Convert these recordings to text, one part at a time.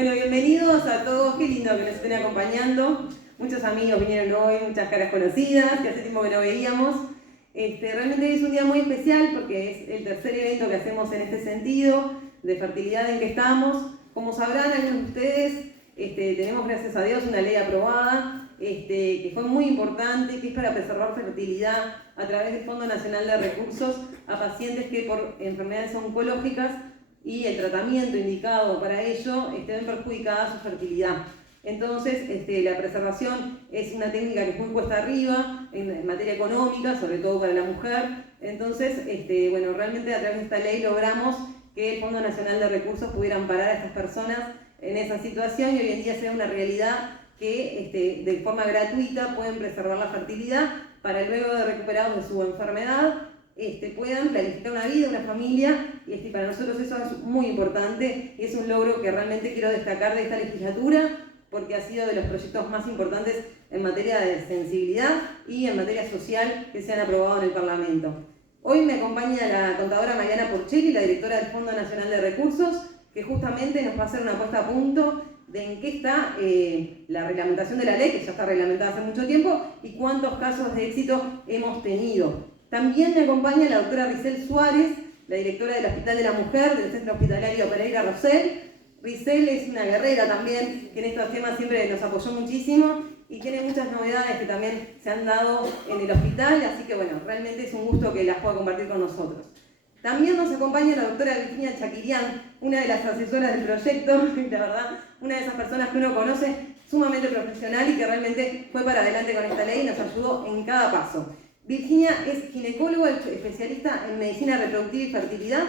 Bueno, bienvenidos a todos, qué lindo que nos estén acompañando. Muchos amigos vinieron hoy, muchas caras conocidas, que hace tiempo que no veíamos. Realmente es un día muy especial porque es el tercer evento que hacemos en este sentido, de fertilidad en que estamos. Como sabrán algunos de ustedes, tenemos gracias a Dios una ley aprobada, que fue muy importante, que es para preservar fertilidad a través del Fondo Nacional de Recursos a pacientes que por enfermedades oncológicas y el tratamiento indicado para ello ven perjudicada su fertilidad. Entonces, la preservación es una técnica que es muy cuesta arriba en materia económica, sobre todo para la mujer. Entonces, bueno, realmente a través de esta ley logramos que el Fondo Nacional de Recursos pudiera amparar a estas personas en esa situación y hoy en día sea una realidad que de forma gratuita pueden preservar la fertilidad para luego de recuperados de su enfermedad puedan planificar una vida, una familia, y para nosotros eso es muy importante y es un logro que realmente quiero destacar de esta legislatura porque ha sido de los proyectos más importantes en materia de sensibilidad y en materia social que se han aprobado en el Parlamento. Hoy me acompaña la contadora Mariana Porchelli, la directora del Fondo Nacional de Recursos, que justamente nos va a hacer una puesta a punto de en qué está la reglamentación de la ley, que ya está reglamentada hace mucho tiempo, y cuántos casos de éxito hemos tenido. También me acompaña la doctora Risel Suárez, la directora del Hospital de la Mujer, del Centro Hospitalario Pereira Rosell. Risel es una guerrera también, que en estos temas siempre nos apoyó muchísimo y tiene muchas novedades que también se han dado en el hospital, así que bueno, realmente es un gusto que las pueda compartir con nosotros. También nos acompaña la doctora Virginia Chakirian, una de las asesoras del proyecto, la verdad, una de esas personas que uno conoce, sumamente profesional y que realmente fue para adelante con esta ley y nos ayudó en cada paso. Virginia es ginecóloga, especialista en medicina reproductiva y fertilidad,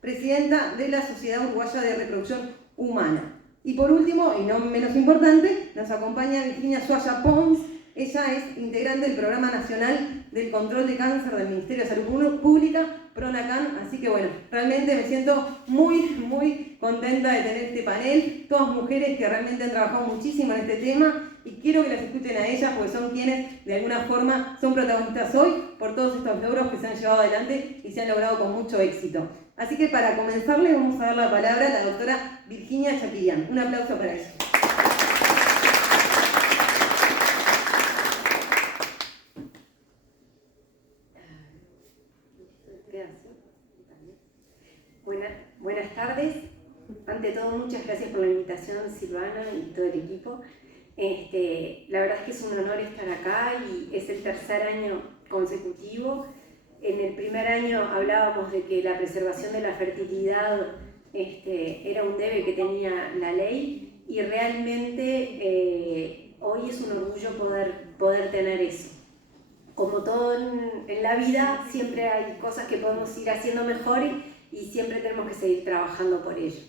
presidenta de la Sociedad Uruguaya de Reproducción Humana. Y por último, y no menos importante, nos acompaña Virginia Suárez Pons. Ella es integrante del Programa Nacional del Control de Cáncer del Ministerio de Salud Pública, PRONACAN, así que bueno, realmente me siento muy contenta de tener este panel, todas mujeres que realmente han trabajado muchísimo en este tema y quiero que las escuchen a ellas porque son quienes de alguna forma son protagonistas hoy por todos estos logros que se han llevado adelante y se han logrado con mucho éxito. Así que para comenzar le vamos a dar la palabra a la doctora Virginia Chakirian. Un aplauso para ella. Buenas tardes. Ante todo, muchas gracias por la invitación, Silvana y todo el equipo. La verdad es que es un honor estar acá y es el tercer año consecutivo. En el primer año hablábamos de que la preservación de la fertilidad era un debe que tenía la ley y realmente hoy es un orgullo poder tener eso. Como todo en la vida, siempre hay cosas que podemos ir haciendo mejor y siempre tenemos que seguir trabajando por ello.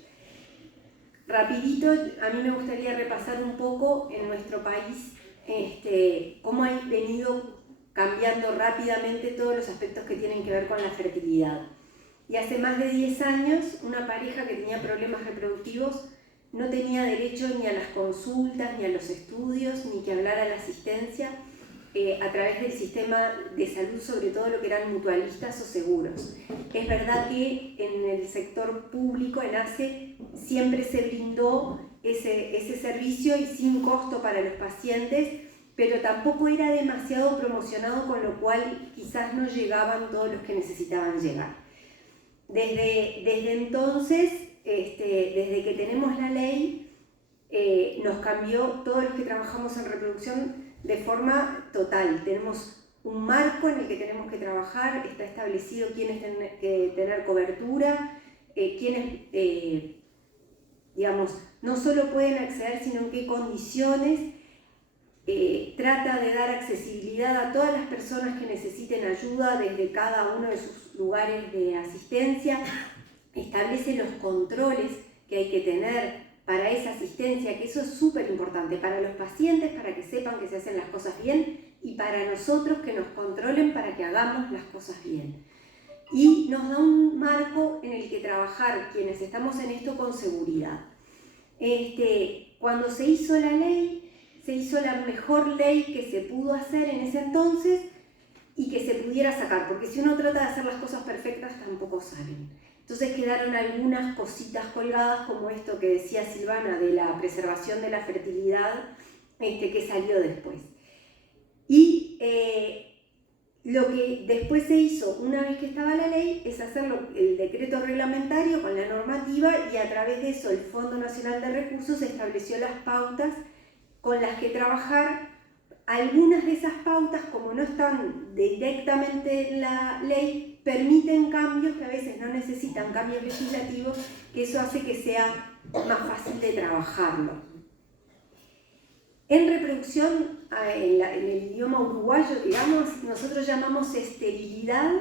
Rapidito, a mí me gustaría repasar un poco en nuestro país cómo ha venido cambiando rápidamente todos los aspectos que tienen que ver con la fertilidad. Y hace más de 10 años, una pareja que tenía problemas reproductivos no tenía derecho ni a las consultas, ni a los estudios, ni que hablar a la asistencia a través del sistema de salud, sobre todo lo que eran mutualistas o seguros. Es verdad que en el sector público, en ACE, siempre se brindó ese servicio y sin costo para los pacientes, pero tampoco era demasiado promocionado, con lo cual quizás no llegaban todos los que necesitaban llegar. Desde entonces, desde que tenemos la ley, nos cambió todos los que trabajamos en reproducción de forma total. Tenemos un marco en el que tenemos que trabajar, está establecido quiénes tienen que tener cobertura, quiénes, digamos, no solo pueden acceder, sino en qué condiciones. Trata de dar accesibilidad a todas las personas que necesiten ayuda desde cada uno de sus lugares de asistencia, establece los controles que hay que tener para esa asistencia, que eso es súper importante para los pacientes, para que sepan que se hacen las cosas bien, y para nosotros que nos controlen para que hagamos las cosas bien. Y nos da un marco en el que trabajar quienes estamos en esto con seguridad. Cuando se hizo la ley, se hizo la mejor ley que se pudo hacer en ese entonces y que se pudiera sacar, porque si uno trata de hacer las cosas perfectas tampoco salen. Entonces quedaron algunas cositas colgadas, como esto que decía Silvana de la preservación de la fertilidad, que salió después. Y lo que después se hizo una vez que estaba la ley es hacerlo el decreto reglamentario con la normativa, y a través de eso el Fondo Nacional de Recursos estableció las pautas con las que trabajar. Algunas de esas pautas, como no están directamente en la ley, permiten cambios que a veces no necesitan cambios legislativos, que eso hace que sea más fácil de trabajarlo. En reproducción, en el idioma uruguayo, digamos, nosotros llamamos esterilidad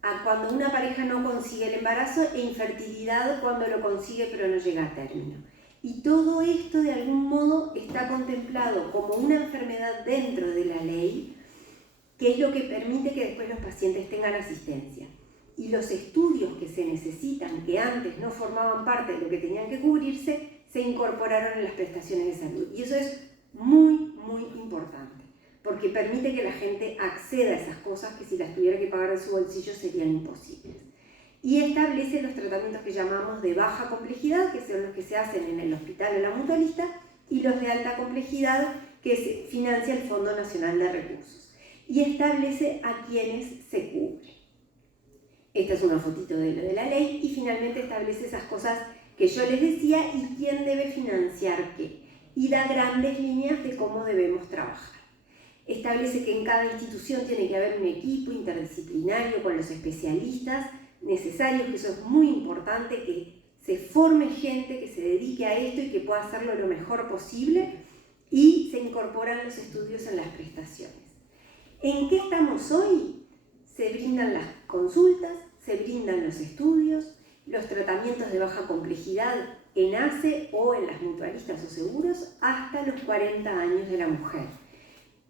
a cuando una pareja no consigue el embarazo, e infertilidad cuando lo consigue pero no llega a término. Y todo esto de algún modo está contemplado como una enfermedad dentro de la ley, que es lo que permite que después los pacientes tengan asistencia. Y los estudios que se necesitan, que antes no formaban parte de lo que tenían que cubrirse, se incorporaron en las prestaciones de salud. Y eso es muy, muy importante, porque permite que la gente acceda a esas cosas que si las tuviera que pagar de su bolsillo serían imposibles. Y establece los tratamientos que llamamos de baja complejidad, que son los que se hacen en el hospital o la mutualista, y los de alta complejidad, que se financia el Fondo Nacional de Recursos. Y establece a quienes se cubre. Esta es una fotito de lo de la ley, y finalmente establece esas cosas que yo les decía y quién debe financiar qué. Y da grandes líneas de cómo debemos trabajar. Establece que en cada institución tiene que haber un equipo interdisciplinario con los especialistas necesarios, que eso es muy importante, que se forme gente que se dedique a esto y que pueda hacerlo lo mejor posible, y se incorporan los estudios en las prestaciones. ¿En qué estamos hoy? Se brindan las consultas, se brindan los estudios, los tratamientos de baja complejidad en ACE o en las mutualistas o seguros hasta los 40 años de la mujer.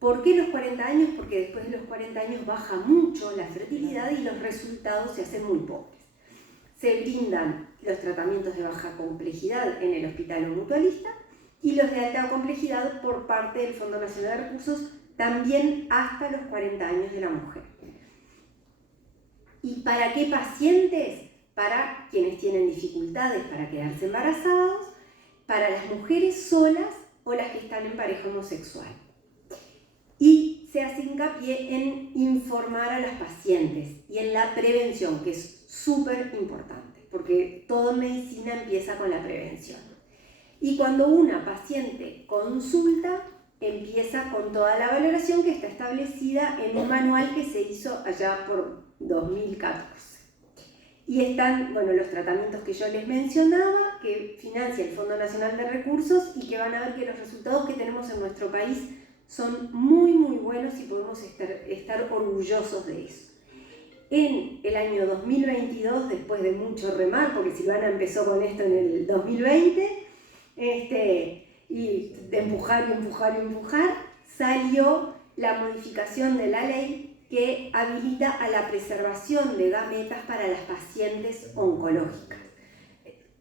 ¿Por qué los 40 años? Porque después de los 40 años baja mucho la fertilidad y los resultados se hacen muy pobres. Se brindan los tratamientos de baja complejidad en el hospital o mutualista, y los de alta complejidad por parte del Fondo Nacional de Recursos también hasta los 40 años de la mujer. ¿Y para qué pacientes? Para quienes tienen dificultades para quedarse embarazados, para las mujeres solas o las que están en pareja homosexual. Y se hace hincapié en informar a las pacientes y en la prevención, que es súper importante, porque todo en medicina empieza con la prevención. Y cuando una paciente consulta, empieza con toda la valoración que está establecida en un manual que se hizo allá por 2014. Y están, bueno, los tratamientos que yo les mencionaba, que financia el Fondo Nacional de Recursos, y que van a ver que los resultados que tenemos en nuestro país son muy, muy buenos y podemos estar orgullosos de eso. En el año 2022, después de mucho remar, porque Silvana empezó con esto en el 2020, y de empujar y empujar y empujar, salió la modificación de la ley que habilita a la preservación de gametas para las pacientes oncológicas,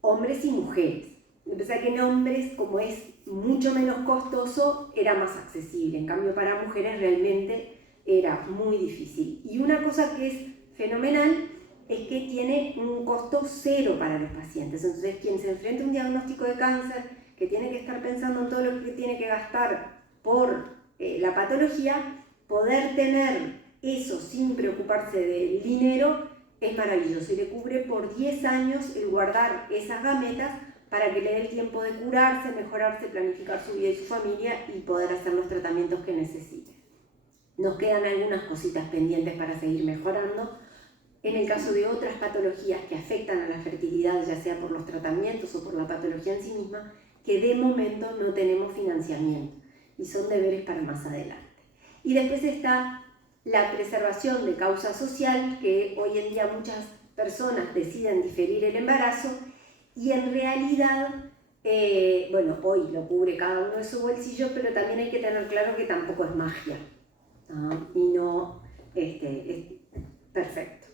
hombres y mujeres. A pesar que en hombres, como es mucho menos costoso, era más accesible. En cambio, para mujeres realmente era muy difícil. Y una cosa que es fenomenal es que tiene un costo cero para los pacientes. Entonces, quien se enfrenta a un diagnóstico de cáncer, que tiene que estar pensando en todo lo que tiene que gastar por la patología, poder tener eso sin preocuparse del dinero es maravilloso, y le cubre por 10 años el guardar esas gametas para que le dé el tiempo de curarse, mejorarse, planificar su vida y su familia y poder hacer los tratamientos que necesite. Nos quedan algunas cositas pendientes para seguir mejorando. En el caso de otras patologías que afectan a la fertilidad, ya sea por los tratamientos o por la patología en sí misma, que de momento no tenemos financiamiento y son deberes para más adelante. Y después está la preservación de causa social, que hoy en día muchas personas deciden diferir el embarazo, y en realidad, bueno, hoy lo cubre cada uno de su bolsillo, pero también hay que tener claro que tampoco es magia, ¿no? Y no es perfecto.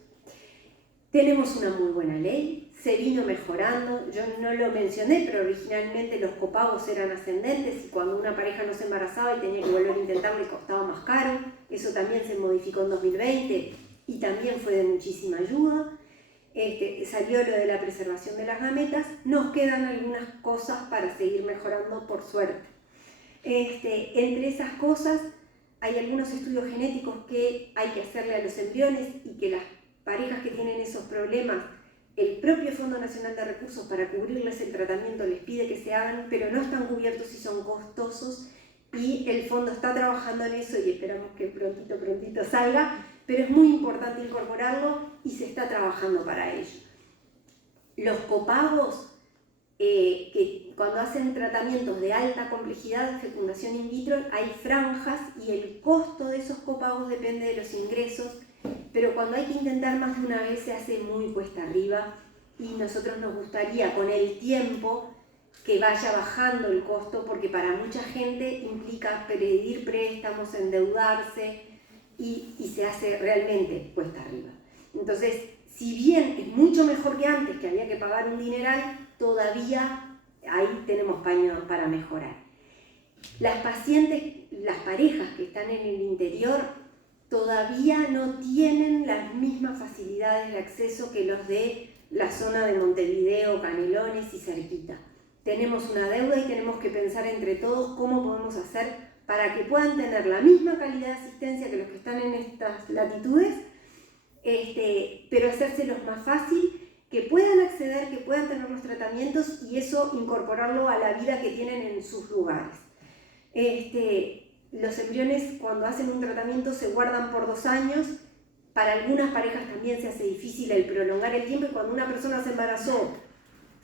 Tenemos una muy buena ley, se vino mejorando. Yo no lo mencioné, pero originalmente los copagos eran ascendentes y cuando una pareja no se embarazaba y tenía que volver a intentar le costaba más caro. Eso también se modificó en 2020 y también fue de muchísima ayuda. salió lo de la preservación de las gametas, nos quedan algunas cosas para seguir mejorando, por suerte. Entre esas cosas hay algunos estudios genéticos que hay que hacerle a los embriones y que las parejas que tienen esos problemas, el propio Fondo Nacional de Recursos para cubrirles el tratamiento les pide que se hagan, pero no están cubiertos y son costosos, y el fondo está trabajando en eso y esperamos que prontito salga, pero es muy importante incorporarlo y se está trabajando para ello. Los copagos, que cuando hacen tratamientos de alta complejidad de fecundación in vitro, hay franjas y el costo de esos copagos depende de los ingresos, pero cuando hay que intentar más de una vez se hace muy cuesta arriba, y nosotros nos gustaría con el tiempo que vaya bajando el costo, porque para mucha gente implica pedir préstamos, endeudarse, y se hace realmente cuesta arriba. Entonces, si bien es mucho mejor que antes, que había que pagar un dineral, todavía ahí tenemos paño para mejorar. Las pacientes, las parejas que están en el interior, todavía no tienen las mismas facilidades de acceso que los de la zona de Montevideo, Canelones y cerquita. Tenemos una deuda y tenemos que pensar entre todos cómo podemos hacer para que puedan tener la misma calidad de asistencia que los que están en estas latitudes, pero hacérselos más fácil, que puedan acceder, que puedan tener los tratamientos y eso incorporarlo a la vida que tienen en sus lugares. Los embriones, cuando hacen un tratamiento, se guardan por 2 años. Para algunas parejas también se hace difícil el prolongar el tiempo, y cuando una persona se embarazó,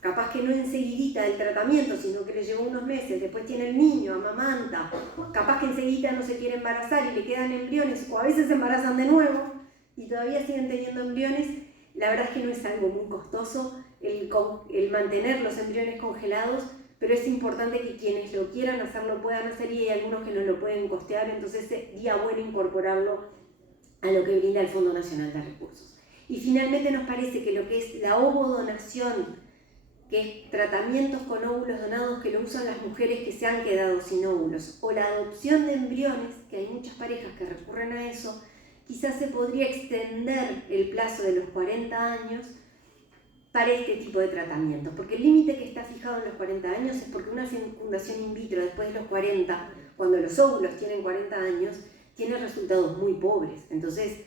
capaz que no enseguidita del tratamiento, sino que le llevó unos meses, después tiene el niño, amamanta, capaz que enseguidita no se quiere embarazar y le quedan embriones, o a veces se embarazan de nuevo y todavía siguen teniendo embriones. La verdad es que no es algo muy costoso el mantener los embriones congelados, pero es importante que quienes lo quieran hacer lo puedan hacer, y hay algunos que no lo pueden costear, entonces sería bueno incorporarlo a lo que brinda el Fondo Nacional de Recursos. Y finalmente nos parece que lo que es la ovodonación, que es tratamientos con óvulos donados que lo usan las mujeres que se han quedado sin óvulos, o la adopción de embriones, que hay muchas parejas que recurren a eso, quizás se podría extender el plazo de los 40 años para este tipo de tratamientos, porque el límite que está fijado en los 40 años es porque una fecundación in vitro después de los 40, cuando los óvulos tienen 40 años, tiene resultados muy pobres. Entonces,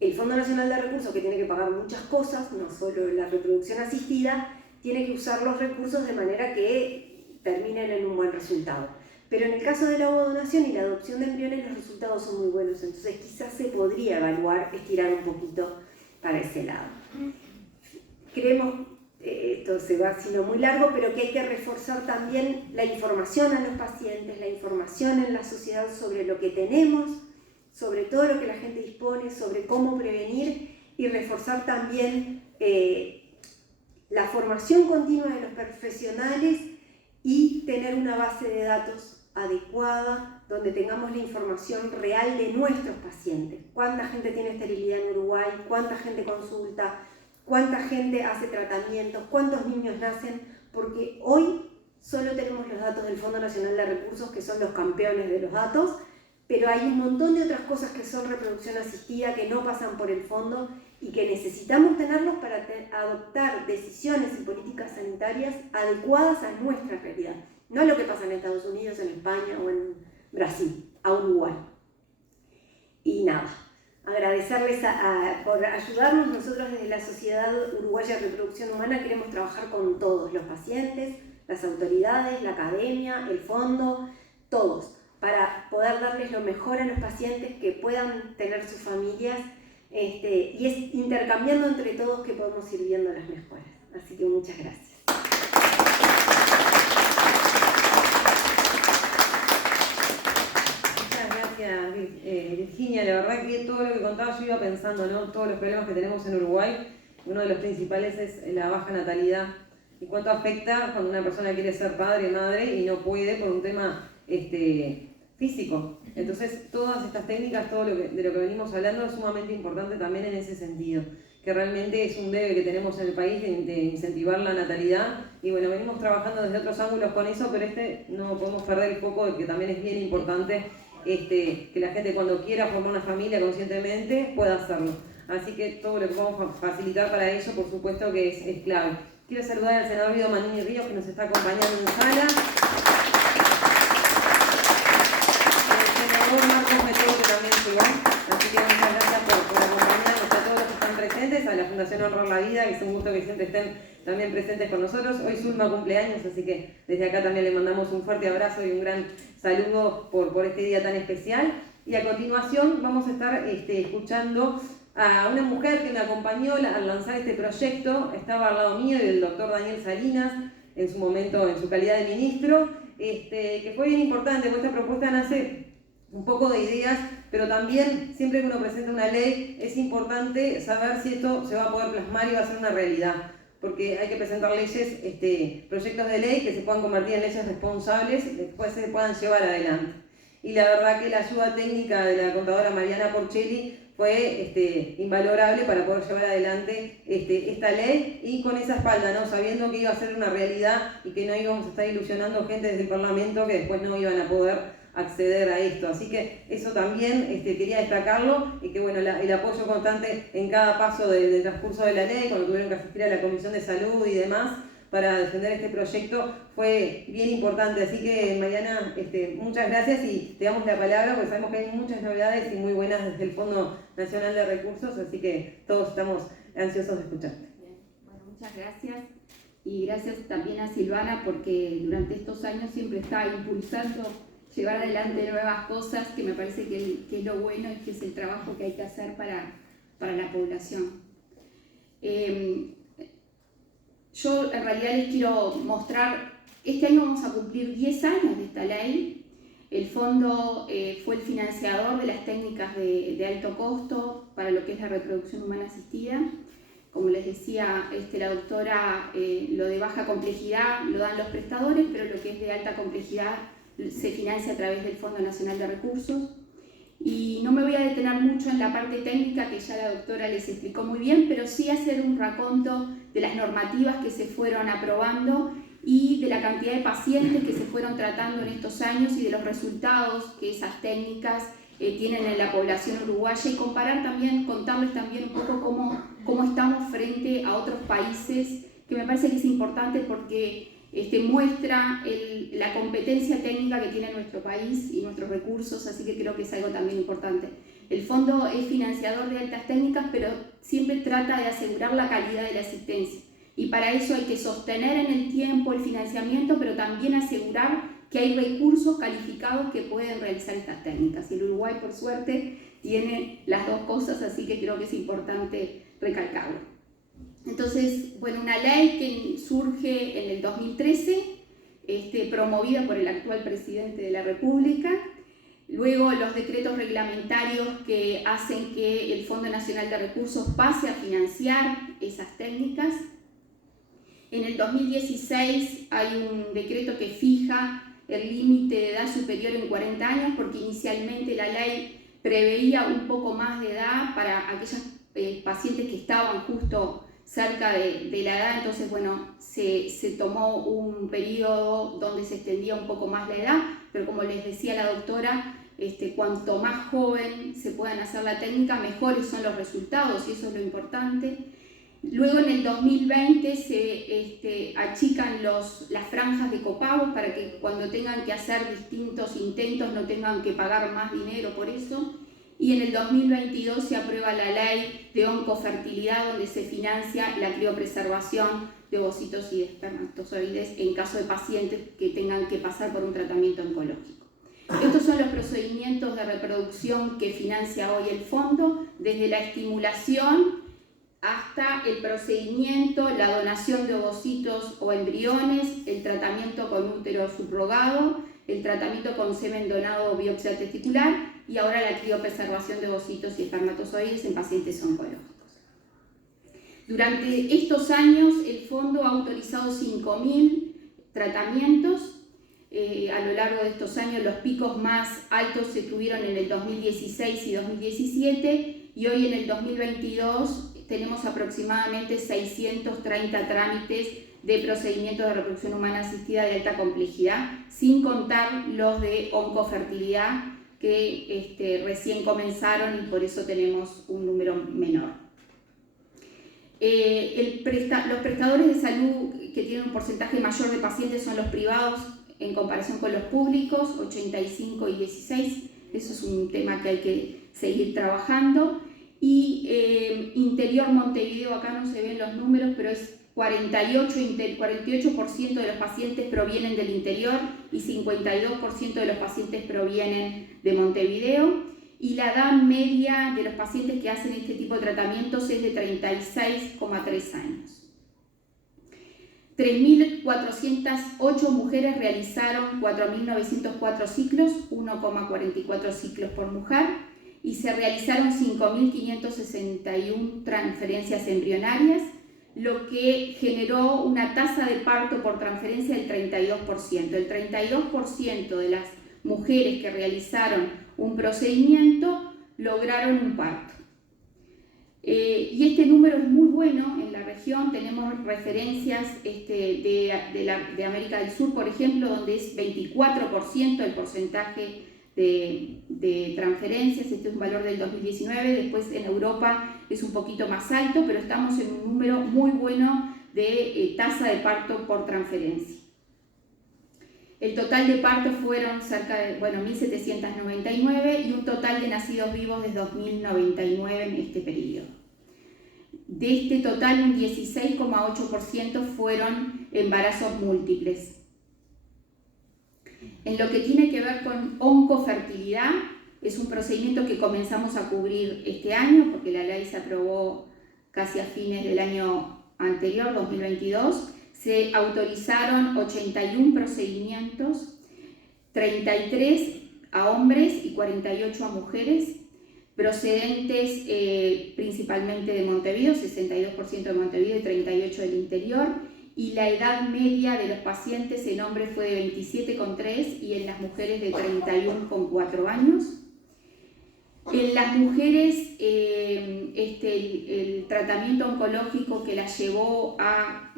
el Fondo Nacional de Recursos, que tiene que pagar muchas cosas, no solo la reproducción asistida, tiene que usar los recursos de manera que terminen en un buen resultado. Pero en el caso de la ovodonación y la adopción de embriones, los resultados son muy buenos, entonces quizás se podría evaluar estirar un poquito para ese lado. Creemos, esto se va haciendo muy largo, pero que hay que reforzar también la información a los pacientes, la información en la sociedad sobre lo que tenemos, sobre todo lo que la gente dispone, sobre cómo prevenir, y reforzar también la formación continua de los profesionales y tener una base de datos adecuada donde tengamos la información real de nuestros pacientes. ¿Cuánta gente tiene esterilidad en Uruguay? ¿Cuánta gente consulta? ¿Cuánta gente hace tratamientos? ¿Cuántos niños nacen? Porque hoy solo tenemos los datos del Fondo Nacional de Recursos, que son los campeones de los datos, pero hay un montón de otras cosas que son reproducción asistida que no pasan por el fondo y que necesitamos tenerlos para adoptar decisiones y políticas sanitarias adecuadas a nuestra realidad. No a lo que pasa en Estados Unidos, en España o en Brasil, a Uruguay. Y nada, agradecerles por ayudarnos. Nosotros desde la Sociedad Uruguaya de Reproducción Humana queremos trabajar con todos, los pacientes, las autoridades, la academia, el fondo, todos, para poder darles lo mejor a los pacientes, que puedan tener sus familias, y es intercambiando entre todos que podemos ir viendo las mejoras. Así que muchas gracias. Virginia, la verdad que todo lo que contaba yo iba pensando, ¿no? Todos los problemas que tenemos en Uruguay, uno de los principales es la baja natalidad y cuánto afecta cuando una persona quiere ser padre o madre y no puede por un tema físico. Entonces todas estas técnicas, todo de lo que venimos hablando es sumamente importante también en ese sentido, que realmente es un debe que tenemos en el país de incentivar la natalidad, y bueno, venimos trabajando desde otros ángulos con eso, pero no podemos perder el foco de que también es bien importante que la gente, cuando quiera formar una familia conscientemente, pueda hacerlo. así que todo lo que podamos facilitar para ello, por supuesto que es clave. Quiero saludar al senador Guido Manini Ríos, que nos está acompañando en sala. El senador Marcos Meteo, que también llegó, así que muchas gracias por acompañarnos a todos los que están presentes, a la Fundación Honrar la Vida, que es un gusto que siempre estén también presentes con nosotros. Hoy Zulma cumpleaños, así que desde acá también le mandamos un fuerte abrazo y un gran saludo por este día tan especial. Y a continuación vamos a estar escuchando a una mujer que me acompañó al lanzar este proyecto. Estaba al lado mío y del doctor Daniel Salinas, en su momento en su calidad de ministro, que fue bien importante, porque esta propuesta nace un poco de ideas, pero también siempre que uno presenta una ley es importante saber si esto se va a poder plasmar y va a ser una realidad, porque hay que presentar leyes, proyectos de ley que se puedan convertir en leyes responsables y después se puedan llevar adelante. Y la verdad que la ayuda técnica de la contadora Mariana Porcelli fue invalorable para poder llevar adelante esta ley, y con esa espalda, ¿no? Sabiendo que iba a ser una realidad y que no íbamos a estar ilusionando gente desde el Parlamento que después no iban a poder acceder a esto. Así que eso también quería destacarlo, y que bueno, el apoyo constante en cada paso del transcurso de la ley, cuando tuvieron que asistir a la Comisión de Salud y demás para defender este proyecto, fue bien importante. Así que Mariana, muchas gracias y te damos la palabra, porque sabemos que hay muchas novedades y muy buenas desde el Fondo Nacional de Recursos, así que todos estamos ansiosos de escucharte. Bien. Bueno, muchas gracias, y gracias también a Silvana, porque durante estos años siempre está impulsando llevar adelante nuevas cosas, que me parece que es lo bueno y que es el trabajo que hay que hacer para la población. Yo en realidad les quiero mostrar, este año vamos a cumplir 10 años de esta ley. El fondo fue el financiador de las técnicas de alto costo para lo que es la reproducción humana asistida. Como les decía la doctora, lo de baja complejidad lo dan los prestadores, pero lo que es de alta complejidad se financia a través del Fondo Nacional de Recursos. Y no me voy a detener mucho en la parte técnica, que ya la doctora les explicó muy bien, pero sí hacer un raconto de las normativas que se fueron aprobando y de la cantidad de pacientes que se fueron tratando en estos años y de los resultados que esas técnicas tienen en la población uruguaya, y comparar también, contarles también un poco cómo estamos frente a otros países, que me parece que es importante porque muestra la competencia técnica que tiene nuestro país y nuestros recursos, así que creo que es algo también importante. El fondo es financiador de altas técnicas, pero siempre trata de asegurar la calidad de la asistencia, y para eso hay que sostener en el tiempo el financiamiento, pero también asegurar que hay recursos calificados que pueden realizar estas técnicas. Y el Uruguay, por suerte, tiene las dos cosas, así que creo que es importante recalcarlo. Entonces, bueno, una ley que surge en el 2013, promovida por el actual presidente de la República. Luego los decretos reglamentarios que hacen que el Fondo Nacional de Recursos pase a financiar esas técnicas. En el 2016 hay un decreto que fija el límite de edad superior en 40 años, porque inicialmente la ley preveía un poco más de edad para aquellos pacientes que estaban justo cerca de la edad. Entonces, bueno, se tomó un periodo donde se extendía un poco más la edad, pero como les decía la doctora, cuanto más joven se puedan hacer la técnica, mejores son los resultados, y eso es lo importante. Luego en el 2020 se achican las franjas de copagos para que cuando tengan que hacer distintos intentos no tengan que pagar más dinero por eso. Y en el 2022 se aprueba la ley de oncofertilidad, donde se financia la criopreservación de ovocitos y de espermatozoides en caso de pacientes que tengan que pasar por un tratamiento oncológico. Estos son los procedimientos de reproducción que financia hoy el fondo, desde la estimulación hasta el procedimiento, la donación de ovocitos o embriones, el tratamiento con útero subrogado, el tratamiento con semen donado o biopsia testicular, y ahora la criopreservación de ovocitos y espermatozoides en pacientes oncológicos. Durante estos años el fondo ha autorizado 5.000 tratamientos. A lo largo de estos años los picos más altos se tuvieron en el 2016 y 2017, y hoy en el 2022 tenemos aproximadamente 630 trámites de procedimientos de reproducción humana asistida de alta complejidad, sin contar los de oncofertilidad, que recién comenzaron y por eso tenemos un número menor. Los prestadores de salud que tienen un porcentaje mayor de pacientes son los privados en comparación con los públicos, 85 y 16. Eso es un tema que hay que seguir trabajando. Y interior Montevideo, acá no se ven los números, pero es 48% de los pacientes provienen del interior y 52% de los pacientes provienen de Montevideo. Y la edad media de los pacientes que hacen este tipo de tratamientos es de 36,3 años. 3.408 mujeres realizaron 4.904 ciclos, 1,44 ciclos por mujer, y se realizaron 5.561 transferencias embrionarias, lo que generó una tasa de parto por transferencia del 32%. El 32% de las mujeres que realizaron un procedimiento lograron un parto. Y este número es muy bueno en la región. Tenemos referencias de América del Sur, por ejemplo, donde es 24% el porcentaje de transferencias. Este es un valor del 2019. Después en Europa es un poquito más alto, pero estamos en un número muy bueno de tasa de parto por transferencia. El total de partos fueron cerca de 1.799 y un total de nacidos vivos de 2.099 en este periodo. De este total, un 16,8% fueron embarazos múltiples. En lo que tiene que ver con oncofertilidad, es un procedimiento que comenzamos a cubrir este año, porque la ley se aprobó casi a fines del año anterior, 2022. Se autorizaron 81 procedimientos, 33 a hombres y 48 a mujeres, procedentes principalmente de Montevideo, 62% de Montevideo y 38% del interior, y la edad media de los pacientes en hombres fue de 27,3 y en las mujeres de 31,4 años. En las mujeres, el tratamiento oncológico que las llevó a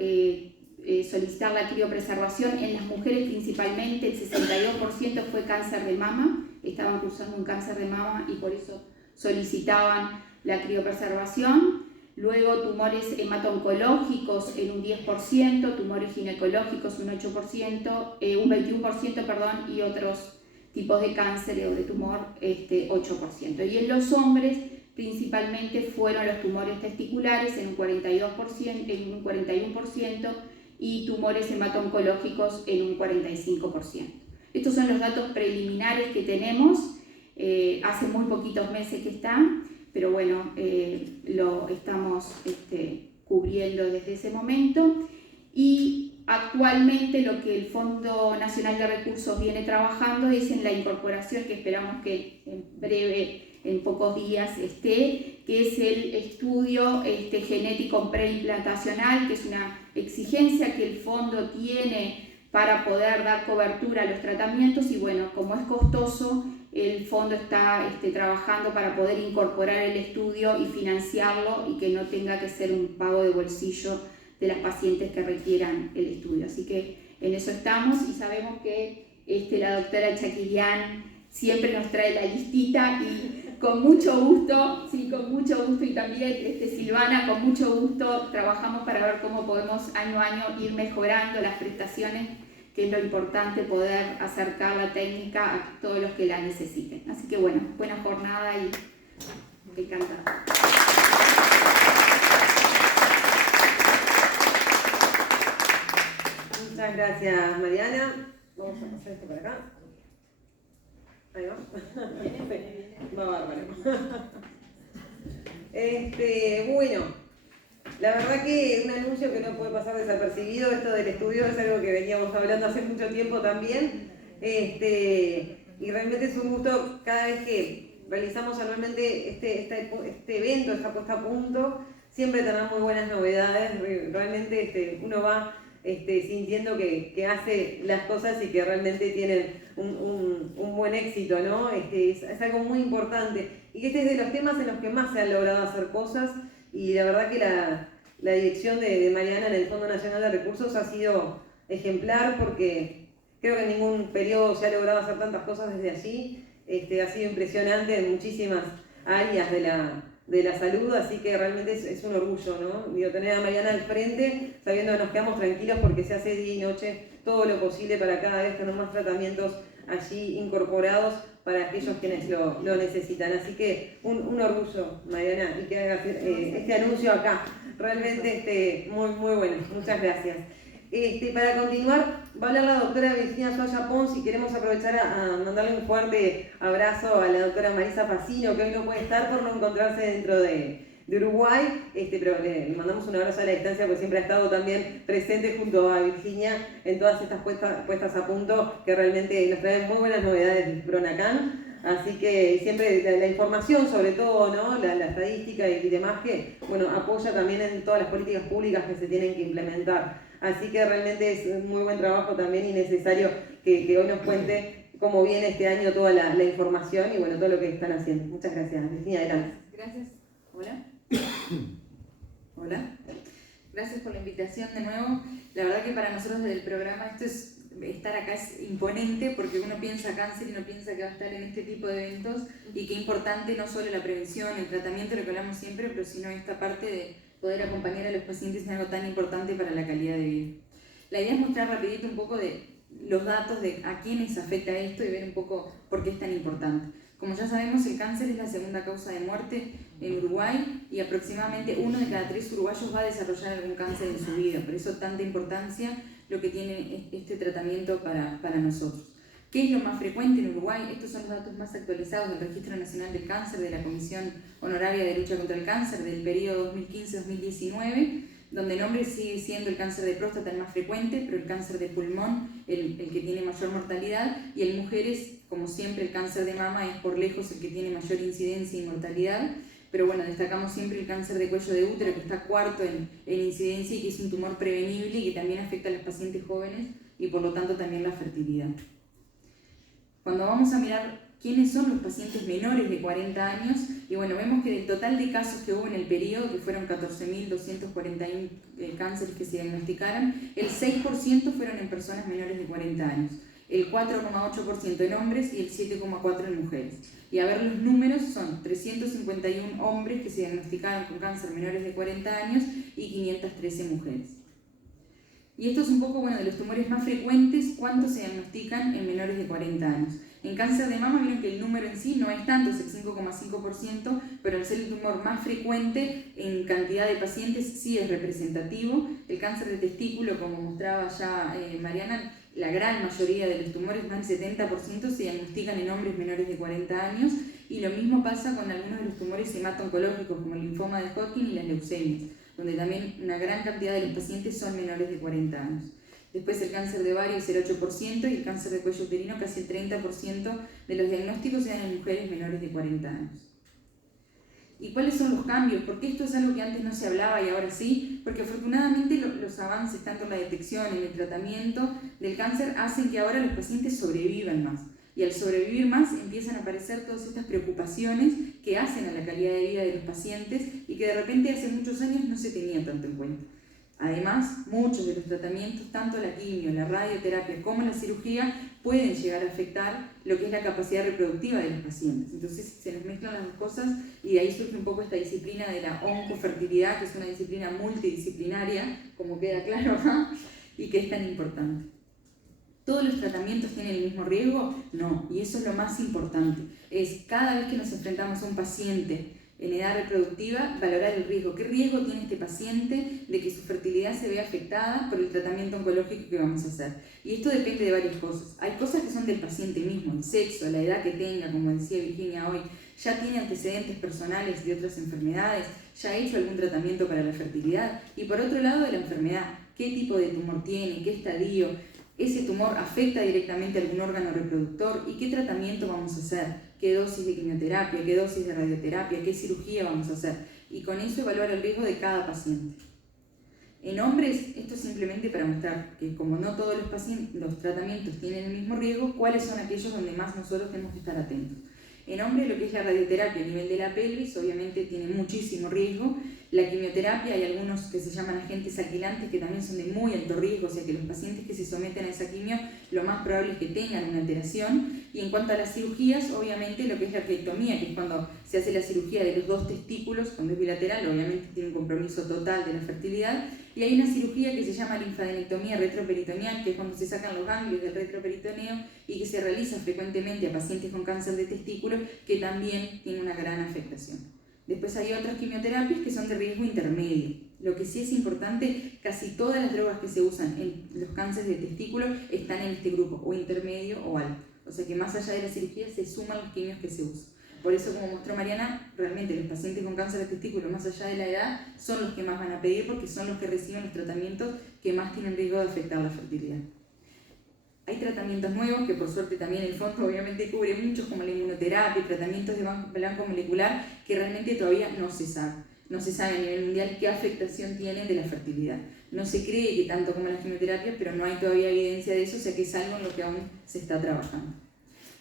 solicitar la criopreservación, en las mujeres principalmente el 62% fue cáncer de mama, estaban cursando un cáncer de mama y por eso solicitaban la criopreservación. Luego tumores hemato-oncológicos en un 10%, tumores ginecológicos un 8%, un 21%, y otros tipos de cáncer o de tumor 8%. Y en los hombres principalmente fueron los tumores testiculares en un 41% y tumores hemato-oncológicos en un 45%. Estos son los datos preliminares que tenemos, hace muy poquitos meses que están, pero bueno, lo estamos cubriendo desde ese momento. Y actualmente lo que el Fondo Nacional de Recursos viene trabajando es en la incorporación, que esperamos que en breve, en pocos días esté, que es el estudio genético preimplantacional, que es una exigencia que el fondo tiene para poder dar cobertura a los tratamientos, y bueno, como es costoso, el fondo está trabajando para poder incorporar el estudio y financiarlo y que no tenga que ser un pago de bolsillo de las pacientes que requieran el estudio. Así que en eso estamos y sabemos que la doctora Chaquirián siempre nos trae la listita y con mucho gusto, sí, con mucho gusto, y también Silvana, con mucho gusto trabajamos para ver cómo podemos año a año ir mejorando las prestaciones, que es lo importante, poder acercar la técnica a todos los que la necesiten. Así que bueno, buena jornada y encantada. Muchas gracias, Mariana. Vamos a pasar esto para acá. Ahí va. Va bárbaro. Bueno, la verdad que un anuncio que no puede pasar desapercibido, esto del estudio es algo que veníamos hablando hace mucho tiempo también. Y realmente es un gusto cada vez que realizamos anualmente este evento, esta puesta a punto. Siempre tenemos muy buenas novedades. Realmente uno va sintiendo que hace las cosas y que realmente tienen un buen éxito, ¿no? Es algo muy importante y que este es de los temas en los que más se han logrado hacer cosas, y la verdad que la dirección de Mariana en el Fondo Nacional de Recursos ha sido ejemplar, porque creo que en ningún periodo se ha logrado hacer tantas cosas desde allí. ha sido impresionante en muchísimas áreas de la salud, así que realmente es un orgullo, ¿no? Digo, tener a Mariana al frente, sabiendo que nos quedamos tranquilos porque se hace día y noche todo lo posible para cada vez tener más tratamientos allí incorporados para aquellos quienes lo necesitan. Así que un orgullo, Mariana, y que hagas este anuncio acá. Realmente muy, muy bueno. Muchas gracias. Para continuar, va a hablar la doctora Virginia Soya Pons y queremos aprovechar a mandarle un fuerte abrazo a la doctora Marisa Facino, que hoy no puede estar por no encontrarse dentro de Uruguay, pero le mandamos un abrazo a la distancia porque siempre ha estado también presente junto a Virginia en todas estas puestas a punto que realmente nos traen muy buenas novedades del Pronacan. Así que siempre la información, sobre todo, ¿no? la estadística y demás, que bueno, apoya también en todas las políticas públicas que se tienen que implementar. Así que realmente es un muy buen trabajo también y necesario que hoy nos cuente cómo viene este año toda la información y bueno, todo lo que están haciendo. Muchas gracias. Virginia, adelante. Gracias. Hola. Hola. Gracias por la invitación de nuevo. La verdad que para nosotros desde el programa estar acá es imponente porque uno piensa cáncer y uno piensa que va a estar en este tipo de eventos y qué importante no solo la prevención, el tratamiento, lo que hablamos siempre, pero sino esta parte de poder acompañar a los pacientes en algo tan importante para la calidad de vida. La idea es mostrar rapidito un poco de los datos de a quiénes afecta esto y ver un poco por qué es tan importante. Como ya sabemos, el cáncer es la segunda causa de muerte en Uruguay y aproximadamente 1 de cada 3 uruguayos va a desarrollar algún cáncer en su vida. Por eso tanta importancia lo que tiene este tratamiento para nosotros. ¿Qué es lo más frecuente en Uruguay? Estos son los datos más actualizados del Registro Nacional del Cáncer de la Comisión Honoraria de Lucha contra el Cáncer del periodo 2015-2019, donde el hombre sigue siendo el cáncer de próstata el más frecuente, pero el cáncer de pulmón el que tiene mayor mortalidad, y en mujeres, como siempre, el cáncer de mama es por lejos el que tiene mayor incidencia y mortalidad, pero bueno, destacamos siempre el cáncer de cuello de útero, que está cuarto en incidencia y que es un tumor prevenible y que también afecta a las pacientes jóvenes y por lo tanto también la fertilidad. Cuando vamos a mirar quiénes son los pacientes menores de 40 años, y bueno, vemos que del total de casos que hubo en el periodo, que fueron 14.241 cánceres que se diagnosticaron, el 6% fueron en personas menores de 40 años, el 4,8% en hombres y el 7,4% en mujeres. Y a ver, los números son 351 hombres que se diagnosticaron con cáncer menores de 40 años y 513 mujeres. Y esto es un poco, bueno, de los tumores más frecuentes, ¿cuántos se diagnostican en menores de 40 años? En cáncer de mama vieron que el número en sí no es tanto, es el 5,5%, pero al ser el tumor más frecuente en cantidad de pacientes sí es representativo. El cáncer de testículo, como mostraba ya Mariana, la gran mayoría de los tumores, más del 70%, se diagnostican en hombres menores de 40 años, y lo mismo pasa con algunos de los tumores hemato-oncológicos, como el linfoma de Hodgkin y las leucemias, donde también una gran cantidad de los pacientes son menores de 40 años. Después el cáncer de ovario es el 8% y el cáncer de cuello uterino casi el 30% de los diagnósticos se dan en mujeres menores de 40 años. ¿Y cuáles son los cambios? Porque esto es algo que antes no se hablaba y ahora sí, porque afortunadamente los avances tanto en la detección, en el tratamiento del cáncer hacen que ahora los pacientes sobrevivan más. Y al sobrevivir más empiezan a aparecer todas estas preocupaciones que hacen a la calidad de vida de los pacientes y que de repente hace muchos años no se tenía tanto en cuenta. Además, muchos de los tratamientos, tanto la quimio, la radioterapia como la cirugía, pueden llegar a afectar lo que es la capacidad reproductiva de los pacientes. Entonces se nos mezclan las dos cosas y de ahí surge un poco esta disciplina de la oncofertilidad, que es una disciplina multidisciplinaria, como queda claro acá, y que es tan importante. ¿Todos los tratamientos tienen el mismo riesgo? No, y eso es lo más importante. Es cada vez que nos enfrentamos a un paciente en edad reproductiva, valorar el riesgo. ¿Qué riesgo tiene este paciente de que su fertilidad se vea afectada por el tratamiento oncológico que vamos a hacer? Y esto depende de varias cosas. Hay cosas que son del paciente mismo, el sexo, la edad que tenga, como decía Virginia hoy, ya tiene antecedentes personales de otras enfermedades, ya ha hecho algún tratamiento para la fertilidad. Y por otro lado, de la enfermedad, ¿qué tipo de tumor tiene? ¿Qué estadio? ¿Ese tumor afecta directamente a algún órgano reproductor? ¿Y qué tratamiento vamos a hacer? ¿Qué dosis de quimioterapia? ¿Qué dosis de radioterapia? ¿Qué cirugía vamos a hacer? Y con eso evaluar el riesgo de cada paciente. En hombres, esto es simplemente para mostrar que como no todos los tratamientos tienen el mismo riesgo, ¿cuáles son aquellos donde más nosotros tenemos que estar atentos? En hombres, lo que es la radioterapia a nivel de la pelvis, obviamente tiene muchísimo riesgo, La quimioterapia, hay algunos que se llaman agentes alquilantes que también son de muy alto riesgo, o sea que los pacientes que se someten a esa quimio lo más probable es que tengan una alteración. Y en cuanto a las cirugías, obviamente lo que es la arqueectomía, que es cuando se hace la cirugía de los 2 testículos, cuando es bilateral, obviamente tiene un compromiso total de la fertilidad. Y hay una cirugía que se llama linfadenectomía retroperitoneal, que es cuando se sacan los ganglios del retroperitoneo y que se realiza frecuentemente a pacientes con cáncer de testículo, que también tiene una gran afectación. Después hay otras quimioterapias que son de riesgo intermedio. Lo que sí es importante, casi todas las drogas que se usan en los cánceres de testículo están en este grupo, o intermedio o alto. O sea que más allá de la cirugía se suman los quimios que se usan. Por eso, como mostró Mariana, realmente los pacientes con cáncer de testículo, más allá de la edad, son los que más van a pedir porque son los que reciben los tratamientos que más tienen riesgo de afectar la fertilidad. Hay tratamientos nuevos que por suerte también el fondo obviamente cubre muchos, como la inmunoterapia, tratamientos de blanco molecular, que realmente todavía no se sabe. No se sabe a nivel mundial qué afectación tienen de la fertilidad. No se cree que tanto como las quimioterapias, pero no hay todavía evidencia de eso, o sea que es algo en lo que aún se está trabajando.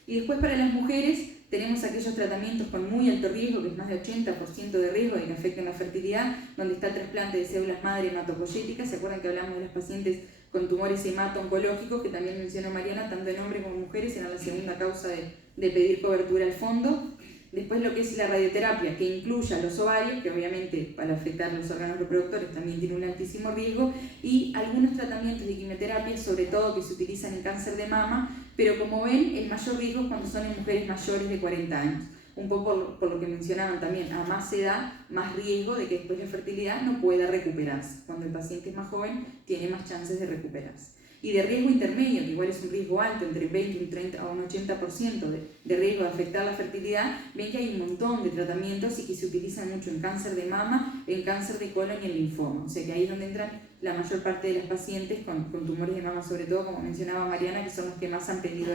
Y después para las mujeres tenemos aquellos tratamientos con muy alto riesgo, que es más de 80% de riesgo de que afecten la fertilidad, donde está el trasplante de células madre hematopoyéticas. ¿Se acuerdan que hablamos de las pacientes con tumores hemato-oncológicos, que también mencionó Mariana, tanto en hombres como en mujeres, era la segunda causa de pedir cobertura al fondo? Después lo que es la radioterapia, que incluya los ovarios, que obviamente para afectar los órganos reproductores también tiene un altísimo riesgo, y algunos tratamientos de quimioterapia, sobre todo que se utilizan en cáncer de mama, pero como ven, el mayor riesgo es cuando son en mujeres mayores de 40 años. Un poco por lo que mencionaban también, a más edad, más riesgo de que después la fertilidad no pueda recuperarse. Cuando el paciente es más joven, tiene más chances de recuperarse. Y de riesgo intermedio, que igual es un riesgo alto, entre 20 y un 30 o un 80% de riesgo de afectar la fertilidad, ven que hay un montón de tratamientos y que se utilizan mucho en cáncer de mama, en cáncer de colon y en linfoma. O sea que ahí es donde entran la mayor parte de las pacientes con tumores de mama, sobre todo, como mencionaba Mariana, que son los que más han pedido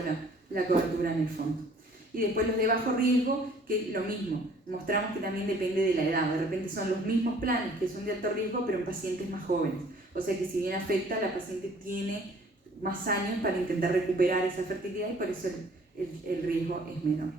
la cobertura en el fondo. Y después los de bajo riesgo, que lo mismo, mostramos que también depende de la edad. De repente son los mismos planes que son de alto riesgo, pero en pacientes más jóvenes. O sea que si bien afecta, la paciente tiene más años para intentar recuperar esa fertilidad y por eso el riesgo es menor.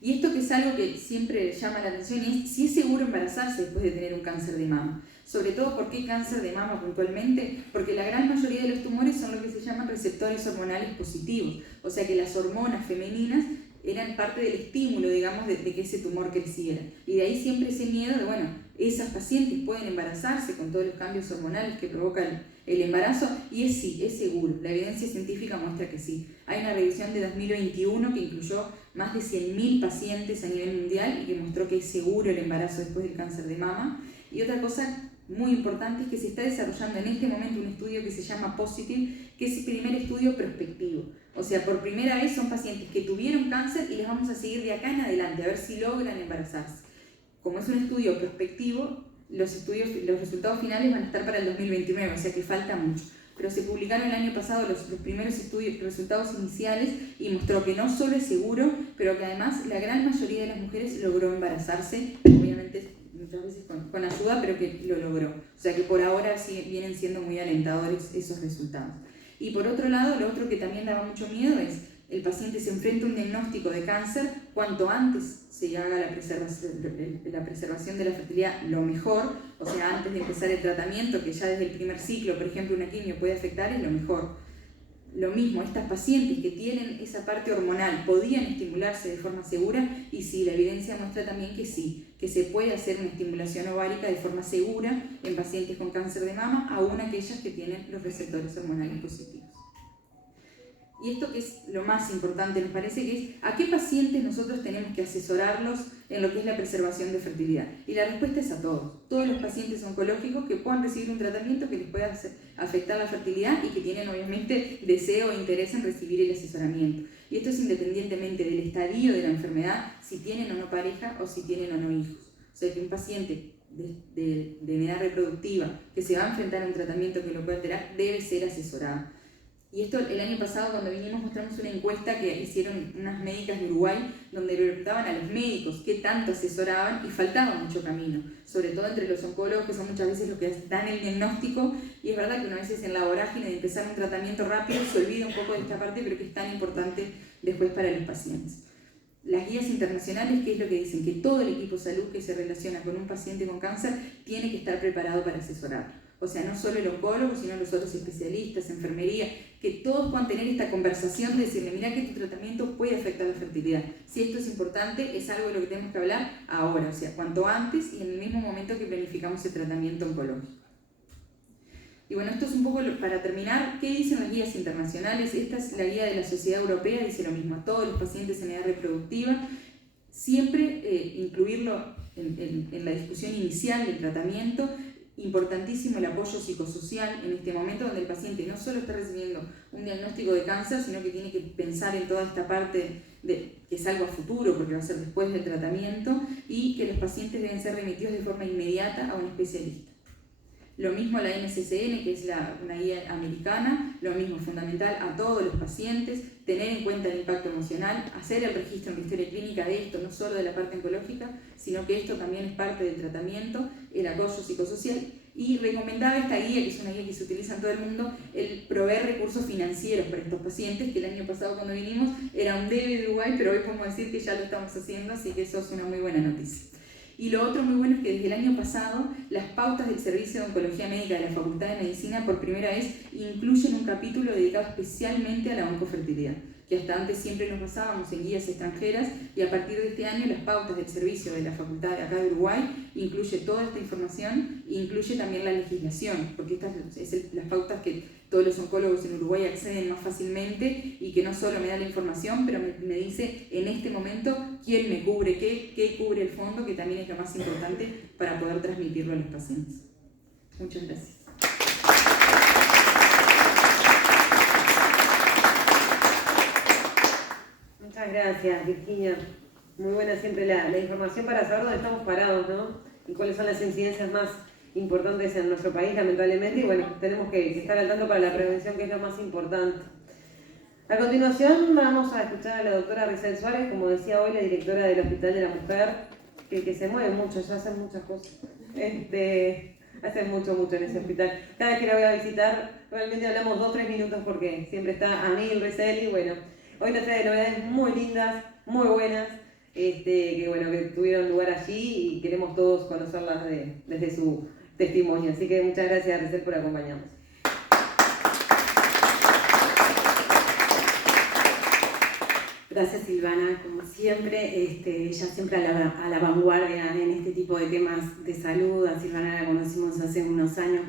Y esto que es algo que siempre llama la atención es si es seguro embarazarse después de tener un cáncer de mama. Sobre todo, ¿por qué cáncer de mama puntualmente? Porque la gran mayoría de los tumores son lo que se llaman receptores hormonales positivos. O sea que las hormonas femeninas eran parte del estímulo, digamos, de que ese tumor creciera. Y de ahí siempre ese miedo de, bueno, esas pacientes pueden embarazarse con todos los cambios hormonales que provocan el embarazo, y sí, es seguro. La evidencia científica muestra que sí. Hay una revisión de 2021 que incluyó más de 100.000 pacientes a nivel mundial y que mostró que es seguro el embarazo después del cáncer de mama. Y otra cosa muy importante es que se está desarrollando en este momento un estudio que se llama Positive, que es el primer estudio prospectivo. O sea, por primera vez son pacientes que tuvieron cáncer y les vamos a seguir de acá en adelante a ver si logran embarazarse. Como es un estudio prospectivo, los resultados finales van a estar para el 2029, o sea que falta mucho. Pero se publicaron el año pasado los primeros resultados iniciales y mostró que no solo es seguro, pero que además la gran mayoría de las mujeres logró embarazarse, obviamente muchas veces con ayuda, pero que lo logró. O sea que por ahora sí vienen siendo muy alentadores esos resultados. Y por otro lado, lo otro que también daba mucho miedo es el paciente se enfrenta a un diagnóstico de cáncer, cuanto antes se haga la preservación de la fertilidad, lo mejor, o sea, antes de empezar el tratamiento, que ya desde el primer ciclo, por ejemplo, una quimio puede afectar, es lo mejor. Lo mismo, estas pacientes que tienen esa parte hormonal podían estimularse de forma segura, y sí, la evidencia muestra también que sí, que se puede hacer una estimulación ovárica de forma segura en pacientes con cáncer de mama, aún aquellas que tienen los receptores hormonales positivos. Y esto que es lo más importante, nos parece que es a qué pacientes nosotros tenemos que asesorarlos en lo que es la preservación de fertilidad. Y la respuesta es a todos. Todos los pacientes oncológicos que puedan recibir un tratamiento que les pueda afectar la fertilidad y que tienen obviamente deseo e interés en recibir el asesoramiento. Y esto es independientemente del estadio de la enfermedad, si tienen o no pareja o si tienen o no hijos. O sea que un paciente de edad reproductiva que se va a enfrentar a un tratamiento que lo puede alterar debe ser asesorado. Y esto el año pasado cuando vinimos mostramos una encuesta que hicieron unas médicas de Uruguay donde le preguntaban a los médicos qué tanto asesoraban y faltaba mucho camino, sobre todo entre los oncólogos que son muchas veces los que dan el diagnóstico, y es verdad que una vez en la vorágine de empezar un tratamiento rápido se olvida un poco de esta parte, pero que es tan importante después para los pacientes. Las guías internacionales, ¿qué es lo que dicen? Que todo el equipo de salud que se relaciona con un paciente con cáncer tiene que estar preparado para asesorarlo. O sea, no solo el oncólogo, sino los otros especialistas, enfermería, que todos puedan tener esta conversación de decirle, mira que tu tratamiento puede afectar la fertilidad. Si esto es importante, es algo de lo que tenemos que hablar ahora, o sea, cuanto antes y en el mismo momento que planificamos el tratamiento oncológico. Y bueno, esto es un poco para terminar. ¿Qué dicen las guías internacionales? Esta es la guía de la Sociedad Europea, dice lo mismo, a todos los pacientes en edad reproductiva, siempre incluirlo en la discusión inicial del tratamiento. Importantísimo el apoyo psicosocial en este momento donde el paciente no solo está recibiendo un diagnóstico de cáncer, sino que tiene que pensar en toda esta parte que es algo a futuro porque va a ser después del tratamiento, y que los pacientes deben ser remitidos de forma inmediata a un especialista. Lo mismo la NCCN, que es una guía americana, lo mismo fundamental a todos los pacientes, tener en cuenta el impacto emocional, hacer el registro en la historia clínica de esto, no solo de la parte oncológica, sino que esto también es parte del tratamiento, el apoyo psicosocial, y recomendaba esta guía, que es una guía que se utiliza en todo el mundo, el proveer recursos financieros para estos pacientes, que el año pasado cuando vinimos era un debe de Uruguay, pero hoy podemos decir que ya lo estamos haciendo, así que eso es una muy buena noticia. Y lo otro muy bueno es que desde el año pasado las pautas del Servicio de Oncología Médica de la Facultad de Medicina por primera vez incluyen un capítulo dedicado especialmente a la oncofertilidad, que hasta antes siempre nos basábamos en guías extranjeras, y a partir de este año las pautas del servicio de la Facultad de acá de Uruguay incluye toda esta información, incluye también la legislación, porque estas son las pautas que todos los oncólogos en Uruguay acceden más fácilmente, y que no solo me da la información, pero me dice en este momento quién me cubre, qué cubre el fondo, que también es lo más importante para poder transmitirlo a los pacientes. Muchas gracias. Muchas gracias, Virginia. Muy buena siempre la información para saber dónde estamos parados, ¿no? Y cuáles son las incidencias más importantes en nuestro país, lamentablemente, y bueno, tenemos que estar al tanto para la prevención, que es lo más importante. A continuación vamos a escuchar a la doctora Rizel Suárez, como decía hoy, la directora del Hospital de la Mujer, que se mueve mucho, ya hacen muchas cosas. Hacen mucho en ese hospital. Cada vez que la voy a visitar, realmente hablamos 2-3 minutos porque siempre está Anil, Rizel, y bueno, hoy nos trae novedades muy lindas, muy buenas, que tuvieron lugar allí y queremos todos conocerlas desde su testimonio. Así que muchas gracias, Rizel, por acompañarnos. Gracias, Silvana, como siempre, ella siempre a la vanguardia en este tipo de temas de salud. A Silvana la conocimos hace unos años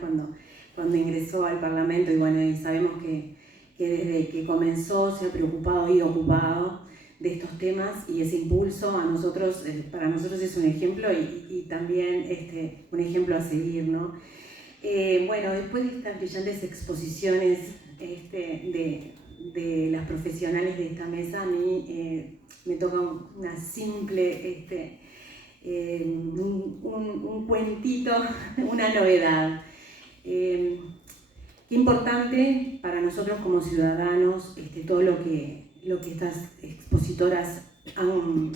cuando ingresó al Parlamento, y bueno, y sabemos que desde que comenzó se ha preocupado y ocupado de estos temas, y ese impulso para nosotros es un ejemplo y también un ejemplo a seguir, ¿no? Bueno, después de estas brillantes exposiciones de las profesionales de esta mesa, a mí me toca una simple, un cuentito, una novedad. Qué importante para nosotros como ciudadanos todo lo que estas expositoras han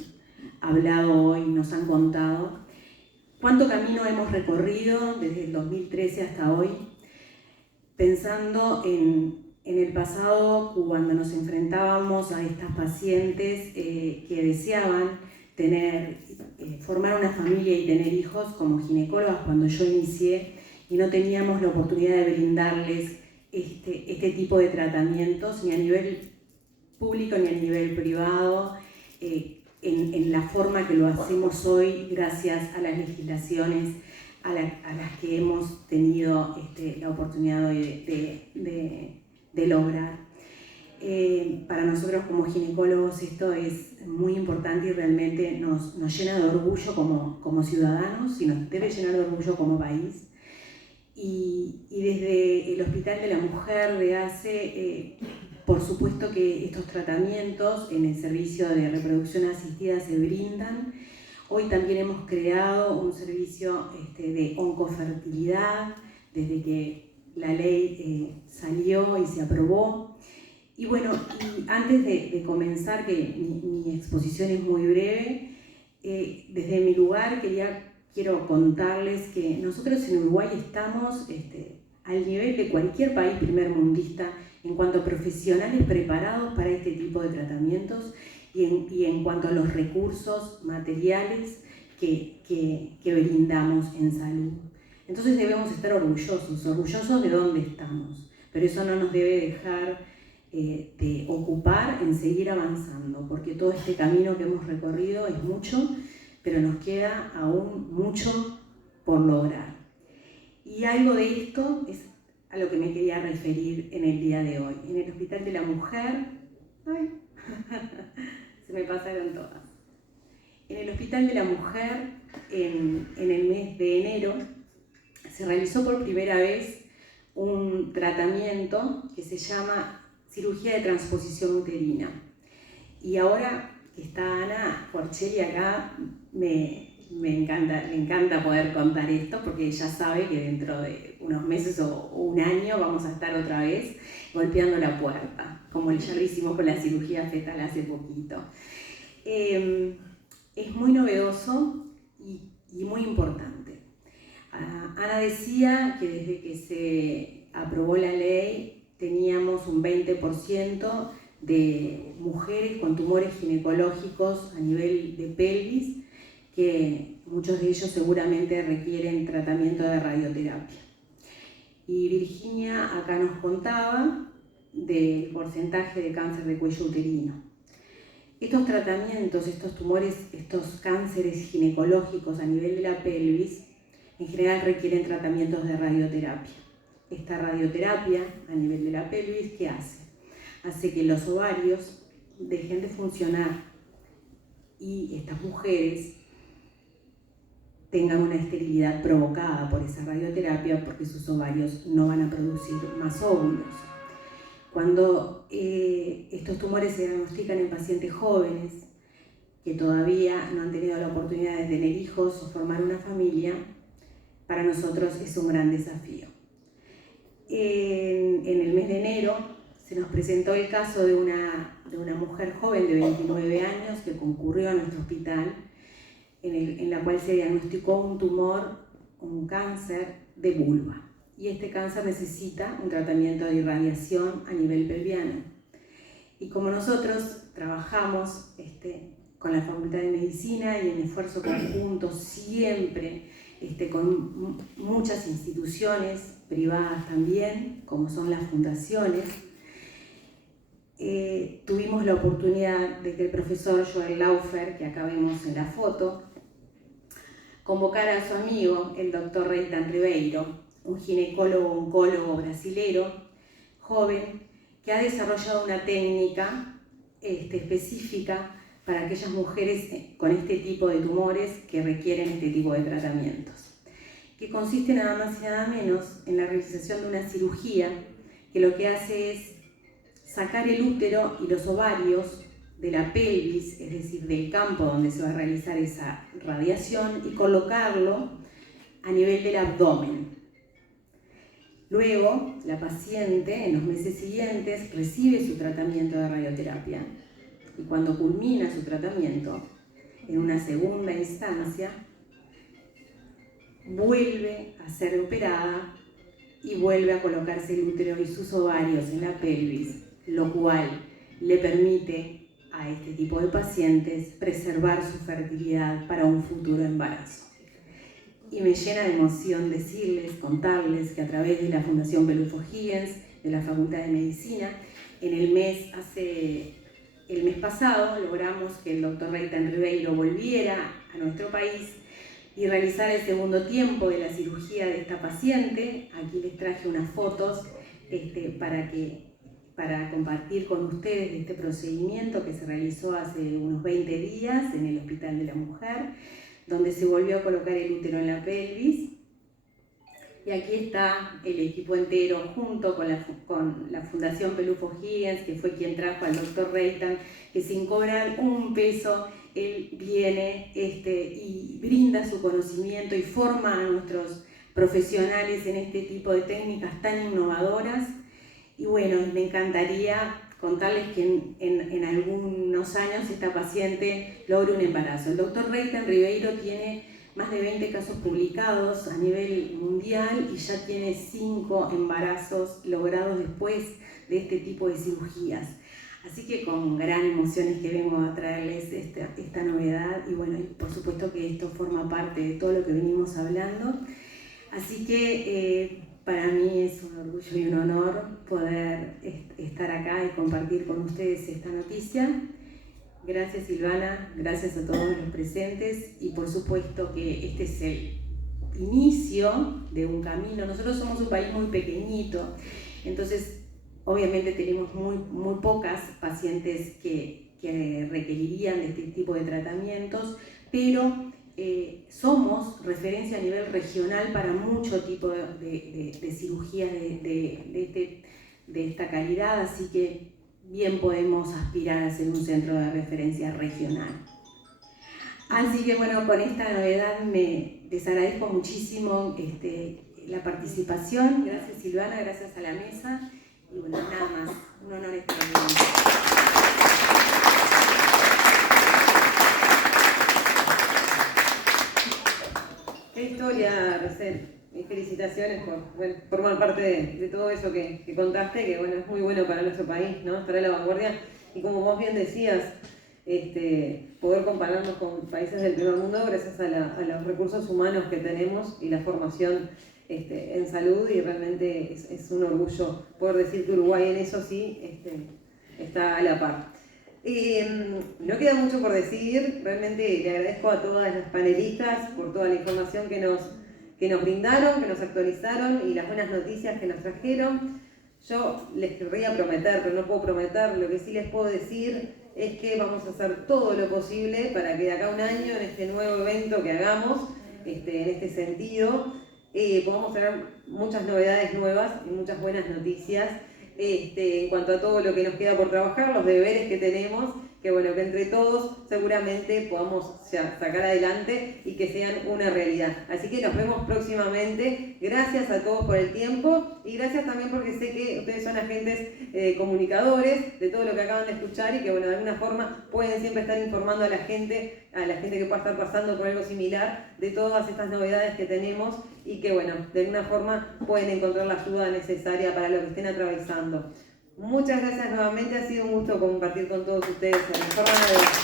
hablado hoy, nos han contado. Cuánto camino hemos recorrido desde el 2013 hasta hoy, pensando en el pasado, cuando nos enfrentábamos a estas pacientes que deseaban formar una familia y tener hijos como ginecólogas cuando yo inicié, y no teníamos la oportunidad de brindarles este tipo de tratamientos, ni a nivel público ni a nivel privado, en la forma que lo hacemos hoy, gracias a las legislaciones a las que hemos tenido la oportunidad de lograr. Para nosotros como ginecólogos esto es muy importante y realmente nos llena de orgullo como ciudadanos, y nos debe llenar de orgullo como país. Y desde el Hospital de la Mujer de ACE, por supuesto que estos tratamientos en el servicio de reproducción asistida se brindan. Hoy también hemos creado un servicio de oncofertilidad desde que la ley salió y se aprobó. Y bueno, y antes de comenzar, que mi exposición es muy breve, desde mi lugar quiero contarles que nosotros en Uruguay estamos al nivel de cualquier país primermundista en cuanto a profesionales preparados para este tipo de tratamientos, y en cuanto a los recursos materiales que brindamos en salud. Entonces debemos estar orgullosos de dónde estamos, pero eso no nos debe dejar de ocupar en seguir avanzando, porque todo este camino que hemos recorrido es mucho, pero nos queda aún mucho por lograr. Y algo de esto es a lo que me quería referir en el día de hoy. En el Hospital de la Mujer, se me pasaron todas. En el Hospital de la Mujer, en el mes de enero, se realizó por primera vez un tratamiento que se llama cirugía de transposición uterina. Y ahora que está Ana Porcelli acá, me encanta poder contar esto, porque ella sabe que dentro de unos meses o un año vamos a estar otra vez golpeando la puerta, como ya lo hicimos con la cirugía fetal hace poquito. Es muy novedoso y muy importante. Ana decía que desde que se aprobó la ley teníamos un 20% de mujeres con tumores ginecológicos a nivel de pelvis, que muchos de ellos seguramente requieren tratamiento de radioterapia. Y Virginia acá nos contaba del porcentaje de cáncer de cuello uterino. Estos tratamientos, estos tumores, estos cánceres ginecológicos a nivel de la pelvis, en general requieren tratamientos de radioterapia. Esta radioterapia a nivel de la pelvis, ¿qué hace? Hace que los ovarios dejen de funcionar y estas mujeres tengan una esterilidad provocada por esa radioterapia, porque sus ovarios no van a producir más óvulos. Cuando estos tumores se diagnostican en pacientes jóvenes que todavía no han tenido la oportunidad de tener hijos o formar una familia, para nosotros es un gran desafío. En el mes de enero se nos presentó el caso de una mujer joven de 29 años que concurrió a nuestro hospital, en la cual se diagnosticó un tumor, un cáncer de vulva. Y este cáncer necesita un tratamiento de irradiación a nivel pelviano. Y como nosotros trabajamos con la Facultad de Medicina y en esfuerzo conjunto siempre con muchas instituciones privadas también, como son las fundaciones, tuvimos la oportunidad de que el profesor Joel Laufer, que acá vemos en la foto, convocara a su amigo, el doctor Reitan Ribeiro, un ginecólogo-oncólogo brasilero, joven, que ha desarrollado una técnica específica para aquellas mujeres con este tipo de tumores que requieren este tipo de tratamientos, que consiste nada más y nada menos en la realización de una cirugía que lo que hace es sacar el útero y los ovarios de la pelvis, es decir, del campo donde se va a realizar esa radiación, y colocarlo a nivel del abdomen. Luego, la paciente en los meses siguientes recibe su tratamiento de radioterapia y cuando culmina su tratamiento, en una segunda instancia, vuelve a ser operada y vuelve a colocarse el útero y sus ovarios en la pelvis, lo cual le permite a este tipo de pacientes preservar su fertilidad para un futuro embarazo. Y me llena de emoción contarles que a través de la Fundación Pelufo Higgins, de la Facultad de Medicina, el mes pasado logramos que el doctor Reitan Ribeiro volviera a nuestro país y realizara el segundo tiempo de la cirugía de esta paciente. Aquí les traje unas fotos para compartir con ustedes este procedimiento que se realizó hace unos 20 días en el Hospital de la Mujer, donde se volvió a colocar el útero en la pelvis. Y aquí está el equipo entero junto con la Fundación Pelufo Higgins, que fue quien trajo al doctor Reitan, que sin cobrar un peso, él viene y brinda su conocimiento y forma a nuestros profesionales en este tipo de técnicas tan innovadoras. Y bueno, me encantaría contarles que en algunos años esta paciente logra un embarazo. El doctor Reitan Ribeiro tiene más de 20 casos publicados a nivel mundial y ya tiene 5 embarazos logrados después de este tipo de cirugías. Así que con gran emoción es que vengo a traerles esta novedad y bueno, y por supuesto que esto forma parte de todo lo que venimos hablando. Así que para mí es un orgullo y un honor poder estar acá y compartir con ustedes esta noticia. Gracias Silvana, gracias a todos los presentes y por supuesto que este es el inicio de un camino. Nosotros somos un país muy pequeñito, entonces obviamente tenemos muy pocas pacientes que requerirían de este tipo de tratamientos, pero somos referencia a nivel regional para mucho tipo de cirugías de esta calidad, así que bien podemos aspirar a ser un centro de referencia regional. Así que bueno, con esta novedad les agradezco muchísimo la participación. Gracias Silvana, gracias a la mesa. Y bueno, nada más, un honor estar aquí. Qué historia, Rosel. Mis felicitaciones por formar parte de todo eso que contaste, que bueno, es muy bueno para nuestro país, ¿no? Estar a la vanguardia. Y como vos bien decías, poder compararnos con países del primer mundo gracias a los recursos humanos que tenemos y la formación en salud, y realmente es un orgullo poder decir que Uruguay en eso sí está a la par. No queda mucho por decir, realmente le agradezco a todas las panelistas por toda la información que nos brindaron, que nos actualizaron y las buenas noticias que nos trajeron. Yo les querría prometer, pero no puedo prometer, lo que sí les puedo decir es que vamos a hacer todo lo posible para que de acá a un año, en este nuevo evento que hagamos, en este sentido, podamos tener muchas novedades nuevas y muchas buenas noticias en cuanto a todo lo que nos queda por trabajar, los deberes que tenemos, que bueno, que entre todos seguramente podamos ya sacar adelante y que sean una realidad. Así que nos vemos próximamente. Gracias a todos por el tiempo y gracias también porque sé que ustedes son agentes comunicadores de todo lo que acaban de escuchar y que bueno, de alguna forma pueden siempre estar informando a la gente que pueda estar pasando por algo similar de todas estas novedades que tenemos y que bueno, de alguna forma pueden encontrar la ayuda necesaria para lo que estén atravesando. Muchas gracias nuevamente, ha sido un gusto compartir con todos ustedes en la jornada de hoy.